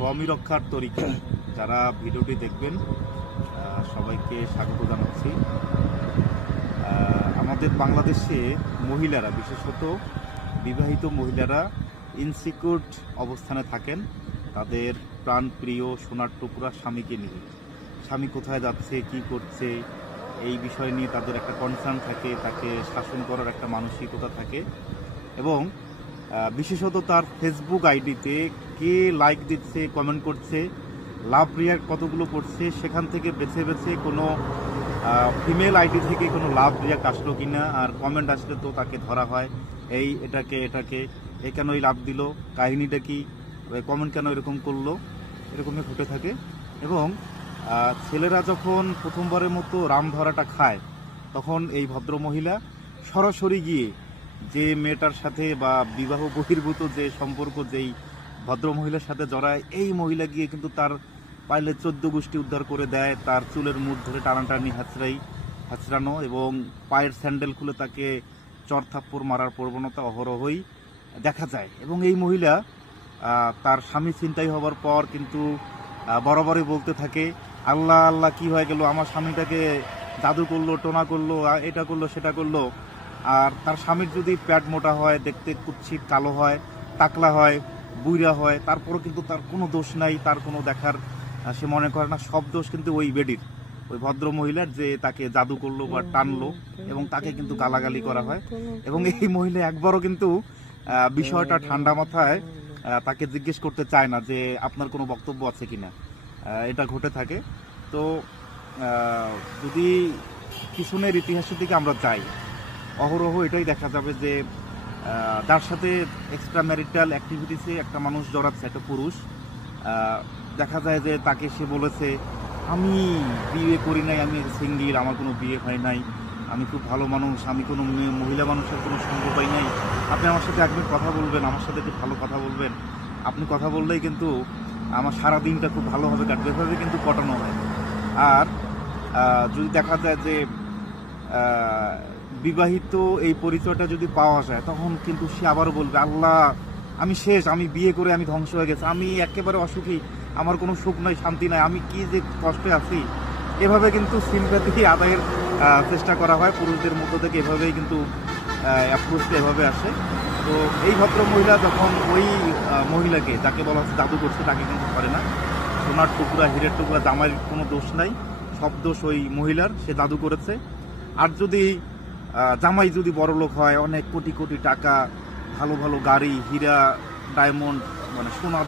স্বামী রক্ষার তরিকা যারা ভিডিওটি দেখবেন সবাইকে স্বাগত জানাচ্ছি। আমাদের বাংলাদেশে মহিলারা, বিশেষত বিবাহিত মহিলারা ইনসিকিউর অবস্থানে থাকেন তাদের প্রাণপ্রিয় সোনার টুকরা স্বামীকে নিয়ে। স্বামী কোথায় যাচ্ছে, কি করছে, এই বিষয় নিয়ে তাদের একটা কনসার্ন থাকে, তাকে শাসন করার একটা মানসিকতা থাকে। এবং বিশেষত তার ফেসবুক আইডিতে কে লাইক দিচ্ছে, কমেন্ট করছে, লাভ রিয়াক্ট কতগুলো করছে, সেখান থেকে বেছে বেছে কোনো ফিমেল আইডি থেকে কোনো লাভ রিয়াক্ট আসলো কিনা, আর কমেন্ট আসলে তো তাকে ধরা হয়, এই এটাকে এ কেন এই লাভ দিল, কাহিনীটা কি, কমেন্ট কেন এরকম করলো, এরকমই ঘটে থাকে। এবং ছেলেরা যখন প্রথমবারের মতো রাম ধরাটা খায় তখন এই ভদ্র মহিলা সরাসরি গিয়ে যে মেয়েটার সাথে বা বিবাহ বহির্ভূত যে সম্পর্ক যেই ভদ্র মহিলার সাথে জড়ায়, এই মহিলা গিয়ে কিন্তু তার পাইলে 14 গোষ্ঠী উদ্ধার করে দেয়, তার চুলের মুঠ ধরে টানাটানি হাঁচড়ানো এবং পায়ের স্যান্ডেল খুলে তাকে চর থাপ্পড় মারার প্রবণতা অহরহই দেখা যায়। এবং এই মহিলা তার স্বামী ছিনতাই হবার পর কিন্তু বরাবরই বলতে থাকে, আল্লাহ আল্লাহ কি হয়ে গেল, আমার স্বামীটাকে জাদু করলো, টোনা করলো, এটা করলো, সেটা করলো। আর তার স্বামীর যদি প্যাট মোটা হয়, দেখতে কুৎসিত কালো হয়, টাকলা হয়, বুইরা হয়, তারপরও কিন্তু তার কোনো দোষ নাই, তার কোনো দেখার সে মনে করে না। সব দোষ কিন্তু ওই বেডির, ওই ভদ্র মহিলার, যে তাকে জাদু করলো বা টানলো, এবং তাকে কিন্তু গালাগালি করা হয়। এবং এই মহিলা একবারও কিন্তু বিষয়টা ঠান্ডা মাথায় তাকে জিজ্ঞেস করতে চায় না যে আপনার কোনো বক্তব্য আছে কিনা। এটা ঘটে থাকে। তো যদি পিছনের ইতিহাসের দিকে আমরা যাই, অহরহ এটাই দেখা যাবে যে যার সাথে এক্সট্রা ম্যারিটাল অ্যাক্টিভিটিসে একটা মানুষ জড়াচ্ছে, একটা পুরুষ, দেখা যায় যে তাকে সে বলেছে, আমি বিয়ে করি নাই, আমি সিঙ্গেল, আমার কোনো বিয়ে হয় নাই, আমি খুব ভালো মানুষ, আমি কোনো মহিলা মানুষের কোনো সঙ্গ পাই নাই, আপনি আমার সাথে একবার কথা বলবেন, আমার সাথে একটু ভালো কথা বলবেন, আপনি কথা বললেই কিন্তু আমার সারা দিনটা খুব ভালোভাবে কাটবে, এভাবে কিন্তু কটানো হয়। আর যদি দেখা যায় যে বিবাহিত এই পরিচয়টা যদি পাওয়া যায়, তখন কিন্তু সে আবারও বলবে, আল্লাহ আমি শেষ, আমি বিয়ে করে আমি ধ্বংস হয়ে গেছি, আমি একেবারে অসুখী, আমার কোনো সুখ নাই, শান্তি নাই, আমি কি যে কষ্টে আছি। এভাবে কিন্তু সিম্প্যাথি আদায়ের চেষ্টা করা হয় পুরুষদের মধ্য থেকে, এভাবেই কিন্তু অ্যাপ্রোচটা এভাবে আসে। তো এই ভদ্র মহিলা যখন ওই মহিলাকে, যাকে বলা হচ্ছে জাদু করছে, তাকে কিন্তু করে না। সোনার টুকরা, হীরের টুকরা, জামাইয়ের কোনো দোষ নাই, সব দোষ ওই মহিলার, সে জাদু করেছে। আর যদি জামাই যদি বড় লোক হয়, অনেক কোটি কোটি টাকা, ভালো ভালো গাড়ি, হীরা, ডায়মন্ড, মানে সোনা